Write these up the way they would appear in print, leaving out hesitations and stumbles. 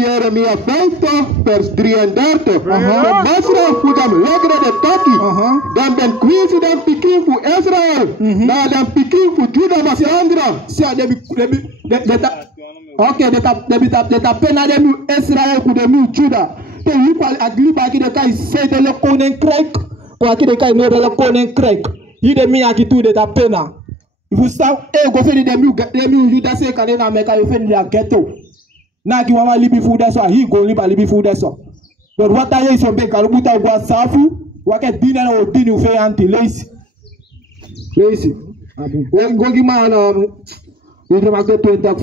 Jeremia 50, vers 33. De Masra voor dan lekkere de taki. Dan ben kwisi dan pikin voor Israël. Na dan pikin voor Juda Masandra. Ok, de ta pena de Israël voor de Juda. Te wipal agliba ki de kai sete le koninkrijk. Kwa ki de kai no de le koninkrijk. Hier de mi aki tu de ta pena. Vous savez, go fe de mi Juda se kane na meka yo fe de ghetto. Na ki wama libi fu de so, hi go libi fu de so. But what are you so big? Kalubuta gwa safu, wake dina na odini ufe anti lazy. Lazy. Gogi man dit maakt 20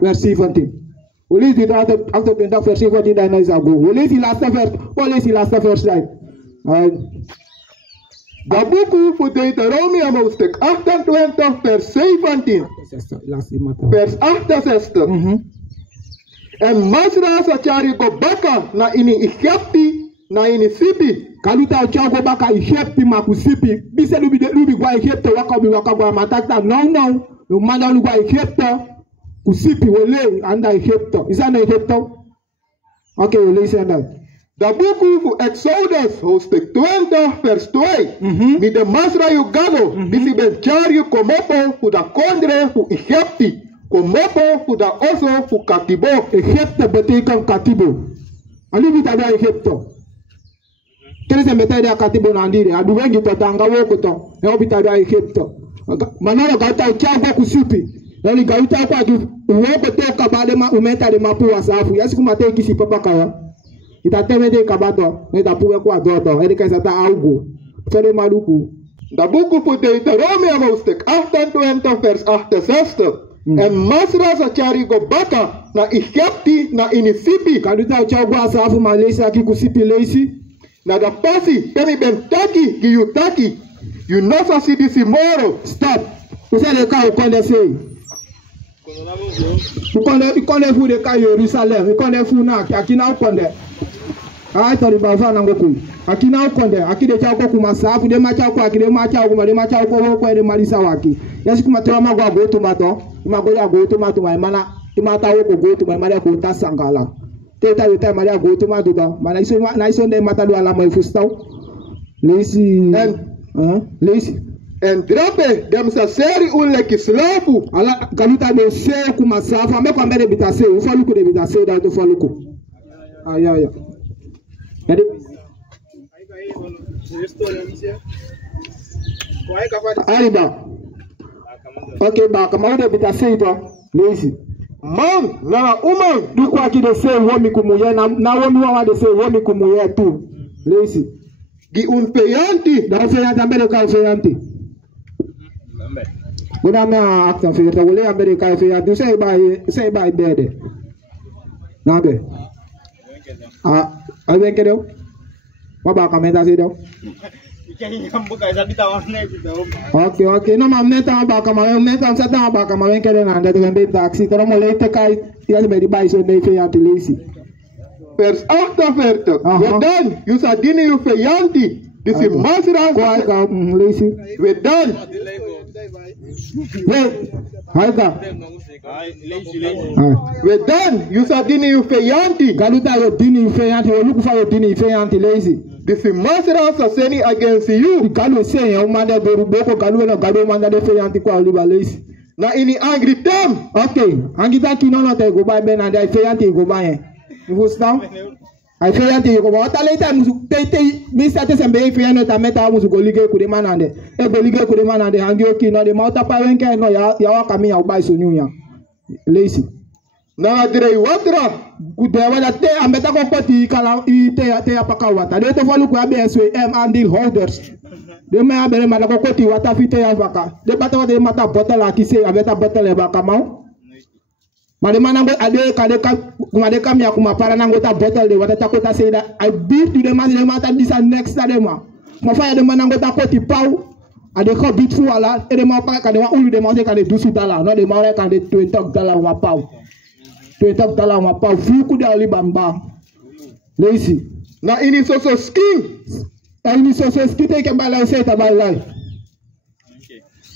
vers 17. We lezen dit achter 20 vers 17 dan is ago. We lezen die laatste vers daar. Dat boek voor Deuteronomium hoofdstuk 28 vers 17. Vers 68. En Masra sachari go baka na ini Egypti na ini Sipi. Kaluta uchango baka Egypti makusipi. Bise lubi gwa Egypti waka gwa matata. No. Lumanda lugwa Egypti. Kusipi wole anda Egypti. Isa na Egypti? Oké, wole isa na. Dat boek voor Exodus hoofdstuk 20 vers 2. Met de Masra yu gago. Disi ben chari komopo voor de kondre voor Egypti. Komopo voor de oso voor katibo. Egypte betekent katibo. Ali vita da Egypte. Kene se meta da katibo na ndire. Aduwengi to tanga woko to. Eo vita da Egypte. Manoro gauta uchagwa kusupi. Yali gauta kwa ki woko to kabade ma umeta de mapu wasafu. Yasi kumate kisi papa kaya. Ita teme de kabato. Neta puwe kwa doto. Erika isata augo. Fere maluku. Dat boek voor Deuteronomium hoofdstuk 28 vers 68. En Masra sachari go baka na Egypti na inisipi. Kaduta uchagwa asafu malesi aki kusipi lesi. Na da pasi temi ben taki ki you taki. You know sa si disi moro. Stop. Usele ka ukonde sei. Ukonde fu de ka Jerusalem. Ukonde fu na akina ukonde. Ai tori bafa na ngoku. Akina ukonde. Akide chako kumasafu de machako akide machako ma de machako ko de marisa waki. Yasi kumatewa magwa go tomato. Imagoya go tomato ma mana imata wo go to ma mara ko ta sangala. Teta yota mara go tomato da. Mana iso de mata do ala mai fustau. Lesi lesi. En drape dem sa seri unleki slafu. Ala galuta de se kumasafu ame kwa mbele bitase. Ufaluku de bitase da to faluku. Aya. Ariba. Ok, ba kama ude bitase ito. Lesi. Man, na uman. Duku akide se womi kumuye na womi wawa de se womi kumuye tu. Lesi. Gi unpeyanti. Da feyanti ambele ka feyanti. Guna na akta feyanta wole ambele ka feyanti. Say bye bede. Nabe. Awen kedeo. Waba kamenta se deo. Okay. No ma meta ba kama meta sata ba kama wen kede na ande de taxi. Toro mo leite kai ya be di bai so nei feyanti lesi. Vers 48. Dan, you sadini you feyanti. Disi Masra kwa ka lesi. Dan. Haika. Dan, you sadini you feyanti. Galuta yo dini feyanti. Yo luku fa yo dini feyanti lesi. Disi Masra saseni against you. Galu se ya umanda de ruboko galu na galu umanda de feyanti kwa liba lesi. Na ini angry tem. Okay. Angita kinono te go ba ben and I feyanti go ba yen. You stop. I feyanti go ba. Wata later musu te Mr. Tesembe feyano ta meta musu go lige ku de manande. E go lige ku de manande hangi oki no de mauta pa wenke no ya waka mi ya ubai so nyunya. Lesi. Na dire watra kude wala te ambeta ko poti kala te apaka wata. De to folu ku ABSWM handle holders. De me abere mala ko poti wata fite ya vaka. De bata wata de mata bottle akise abeta bottle e baka mau. Made manango ade ka mi akuma para nango ta bottle de wata takota say that I beat to the man de mata this next time ma fire de manango ta poti pau ade ko beat fu ala e de ma pa ka de wa ulu de ma se ka de $12 no de ma re ka de $20 wa pau $20 wa pau fu ku de ali bamba lesi na ini soso skin ini soso skin te ke bala se ta bala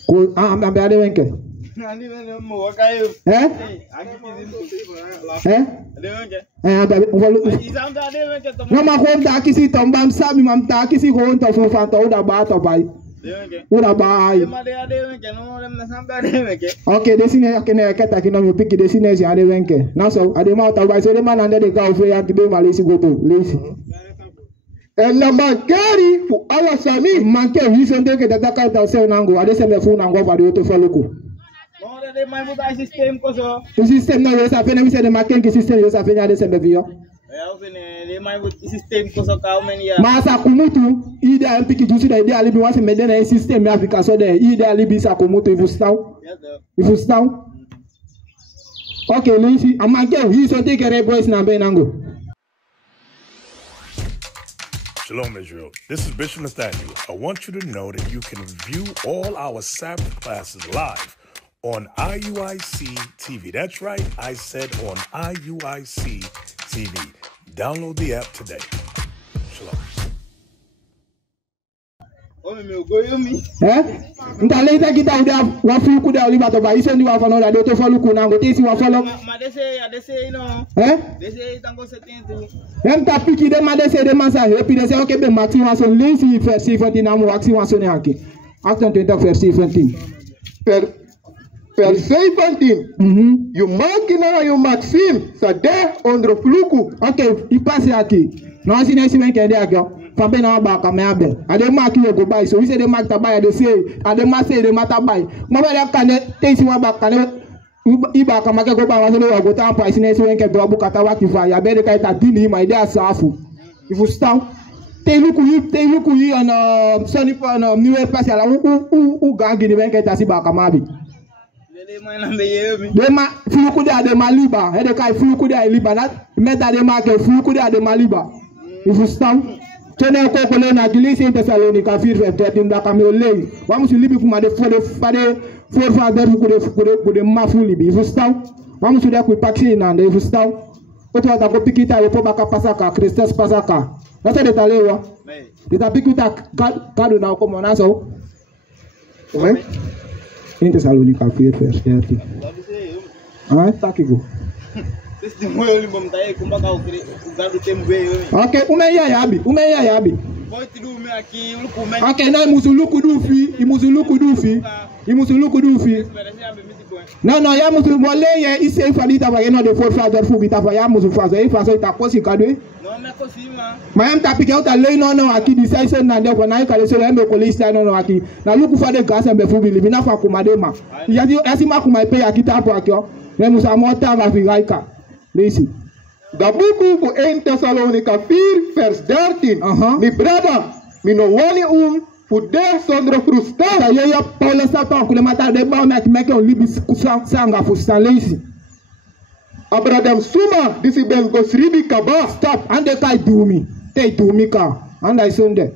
ko ambe ade wenke Mama ko da kisi tombam sabi mam ta kisi ko to fu fa to da ba to bai. Ura bai. Okay, desine akene kata kino mi piki desine si ade wenke. Na so ade ma ta bai so de man ande de ka ofe ya kibe malisi goto. Lesi. Na magari fu awa sami manke hisonde ke data ka ta se nango ade se me fu nango ba de to faluko. De mai muda sistem ko so. O sistem na yo sa pena mi se de maken ke sistem yo sa pena de se me vio. Ya fene de mai muda sistem ko so ka men ya. Masa kumutu ide mpiki jusi da ide alibi wase mede na system ya application de ide alibi sa kumutu ifustau. Ifustau. Okay, Lucy, amanke hisonde ke boys na be nango. Shalom, Israel. This is Bishop Nathaniel. I want you to know that you can view all our Sabbath classes live on IUIC TV. That's right, I said on IUIC TV. Download the app today. Shalom. Ntaleta kita udah wafu kuda oli bato ba isen di wafa no da do to follow kuna ngo tesi wa follow Ma dese no. Dese tango setentu. Ta piki de ma dese de masa e pi dese okay be mati wa so lesi verse 14 na mo aksi wa so ne haki. Acte 20 verse 17. Verse 17. You makina you maxim sa de ondro fluku. Okay, i passe aqui. Nós sim nesse que é aqui, ó. Fambe na ba ka me abe. Ade mark you go buy. So we say the mark tabai they say, ade ma say the mata buy. Mo be la kan te si wa ba kan iba ka make go buy wa so go ta price nesse que do bu kata wa ki fa ya be de kai ta dini my dey asafu. If you stand te luku yi on soni pa on new pass ala u gangi ni ben kai ta si ba ka ma bi. De ma fuluku de ade maliba. Ede kai fuluku de liba na meta de ma ke fuluku de ade maliba. If you stand Tene ko ko na Gilisi Thessalonica 4:13 da kamele. Wa musu libi kuma de fode fade for father ku de mafuli bi. If you stand wa musu de ku paksi na de if you stand. Oto ata ko pikita yo baka pasaka Christus pasaka. Nata de talewa. De ta pikita kadu na ko mona so. Omen. In Thessalonica 4:13. Ah, takigo. Okay, umeya yabi. Okay, na musuluku dufi. No, ya musu mole ye ise ifadita ba no de for father fu bita fa ya musu faso e faso ta kosi kadwe. No me kosima. Mayam tapike uta le no aki decide na de ko na ka le so embe ko lista no aki. Na luku fa de gas embe fu bilibi na fa kumadema. Yasi ma kuma pe akita po akyo. Ne musa mota ba fi gaika. Listen. Da buku ku 1 Thessalonica 4:13. Mi brada, mi no wani fu de sondro frustata. Ya Paulo satan ku le mata de ba make on libi sanga fu stanlesi. Abradam suma disi ben gosribi kaba. Stop and they kai do me. They do me ka. And I sonde.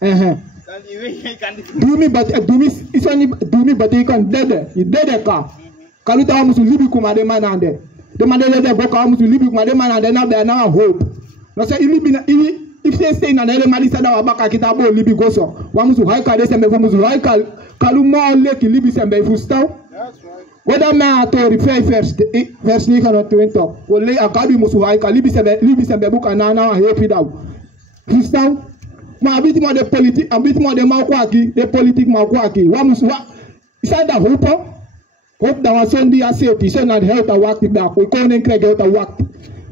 Do me but it's only do me but you can dead. You dead ka. Kaluta musu libi kuma de manande. The man de boka musu libi kuma de manande na be na hope. No say if they stay na ele mali sada wa baka kitabo libi goso. Wa musu haika de sembe musu haika kaluma leki libi sembe fu staw. Whether na to refer verse 20. Wole akadi musu haika libi sembe buka na happy daw. Fu staw. Ma abiti mo de politique, abiti mo de makwaki, de politique makwaki. Wa musu wa isa da hope. Hope that was Sunday a safety, so not health a work back. We can't encourage health a work.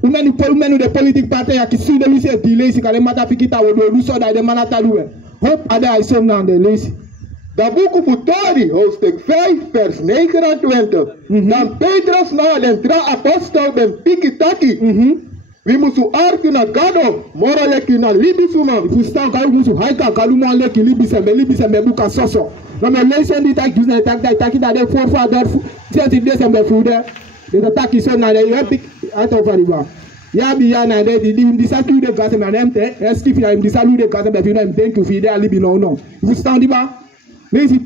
Umeni the politic party ya kisu de mise delay si kale mata pikita wo do so that the manata duwe. Hope ada I so now the lazy. Da buku Futori, hoofdstuk 5, vers 29. Dan Petrus na den tra apostel den pikitaki. We musu arki na gado, moraleki na libi suma. If we stand kalu musu haika kalu mo leki libi sembe buka soso. No me listen di tak juzna tak da de for father senti de sembe fude. De tak iso na de epic out of river. Ya bi ya na de di salu de gas me nemte, skip ya di salu de gas me fi no thank you fi de libi no. If we stand di ba. Lazy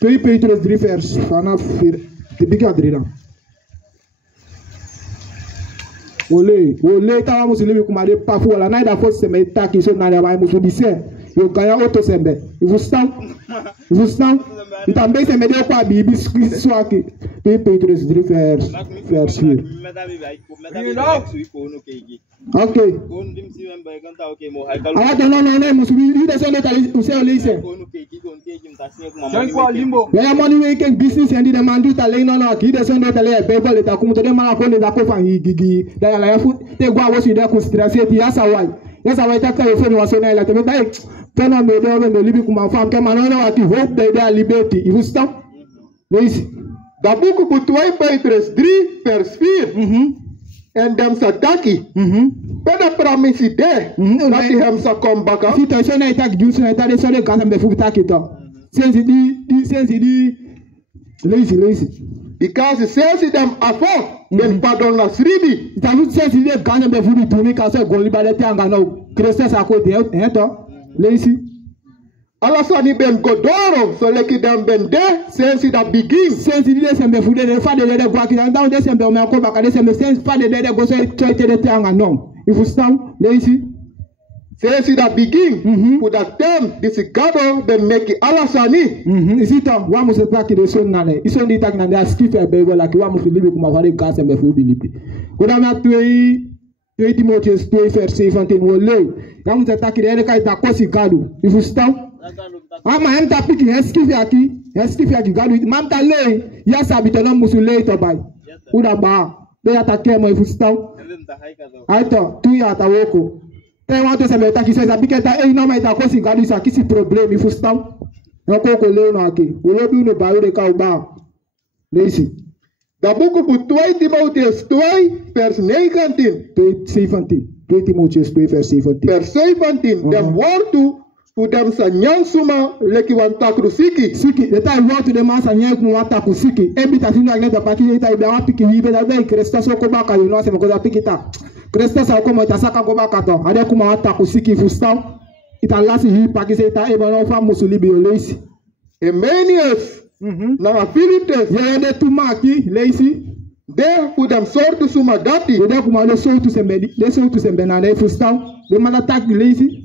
3 Petrus 3 vers vanaf de bigger drina. Ole tawa musu libi kuma de pafu wala na da force me tak iso na de ba musu dise. eu ganho outro sembe. Você e também se me deu com a Bíblia isso aqui. Pedro 3 vers 4. Ok. Ah, não, mas we the son of the listen. Yeah, money making business and the man do tale no aqui the son of the people that come to them ma ko le da ko fa gigi. Da la fu te gwa wo si da consideration ti asa why. Yes, I take your phone was on like that. Turn on the door and the living kuma farm come on at hope they liberty. If you stop. Lees. Da boek op 2 Petrus 3 vers 4. En dem sataki. Peda promise de. Dat hij hem zal komen bakken. Si tu sonne tak juice na ta de sonne kan be fu taki to. Sensi di lazy. Because sensi dem afo. Ben pardon na sribi. Ta fu sensi de kan be fu di tuni ka se go liberté anga no. Christus a côté to. Lazy. Alasani ben godoro so leki dem ben de sensi da begin. Sensi di sembe fu de fa de gwa ki dan de sembe o me ko baka de sembe sensi fa de go so choite de anga no. If you stand lazy. Sensi da begin. For that time this gado ben meki alasani. Isito wa mo se taki de son na le. Ison di tak na de skip e be la ki wa mo fi libi kuma fa de ka sembe fu bilipi. Ko da na 2 Timotheus 2 vers 17 wo le. Ka mo se taki de ka ita kosi gado. If you stand ama hem ta piki heskifi aki gado mam ta le ya sabito na musule to bai uda ba de ya ta kemo ifustau aito tu ya ta woko te wato se meta ki se sabiketa e no meta ko si gado sa kisi problem ifustau na ko le no aki ulo bi no ba de ka ba lesi da boek op 2 Timotheus 2 vers 19 2 Timotheus 2 vers 17 vers 17 dem woord voor dem sa nyang suma leki wan takru siki de ta word to the man sa nyang wan takru siki e bita sinu agne to paki ta ibe wan piki yibe da be Christus ko ba ka you know se mo ko da pikita Christus ko mo ta saka ko ba ka to ade kuma wan takru siki fu sta ita lasi hi paki se ta e ba no fa musuli bi olesi Emenius na Philippus ye de tumaki leisi de voor dem soort suma dati de kuma no so to sembe na de fu sta de man attack leisi.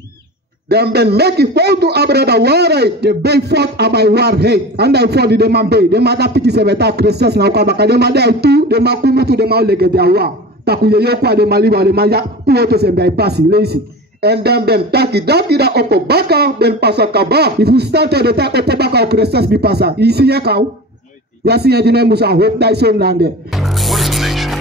Dan ben meki foto abra da waarheid. De ben fort abai waarheid. Anda fort de man be. De man da piki se beta Christus na kwa baka de man da tu de man kumu tu de man lege de awa. Takuye yo kwa de maliba de man ya puoto se be pasi lazy. En dan ben taki da opo baka ben pasa kaba. If you start to the ta opo baka o Christus bi pasa. Isi ya kau. Ya si ya dine musa hope da so nande. What is the nation?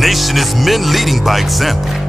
Nation is men leading by example.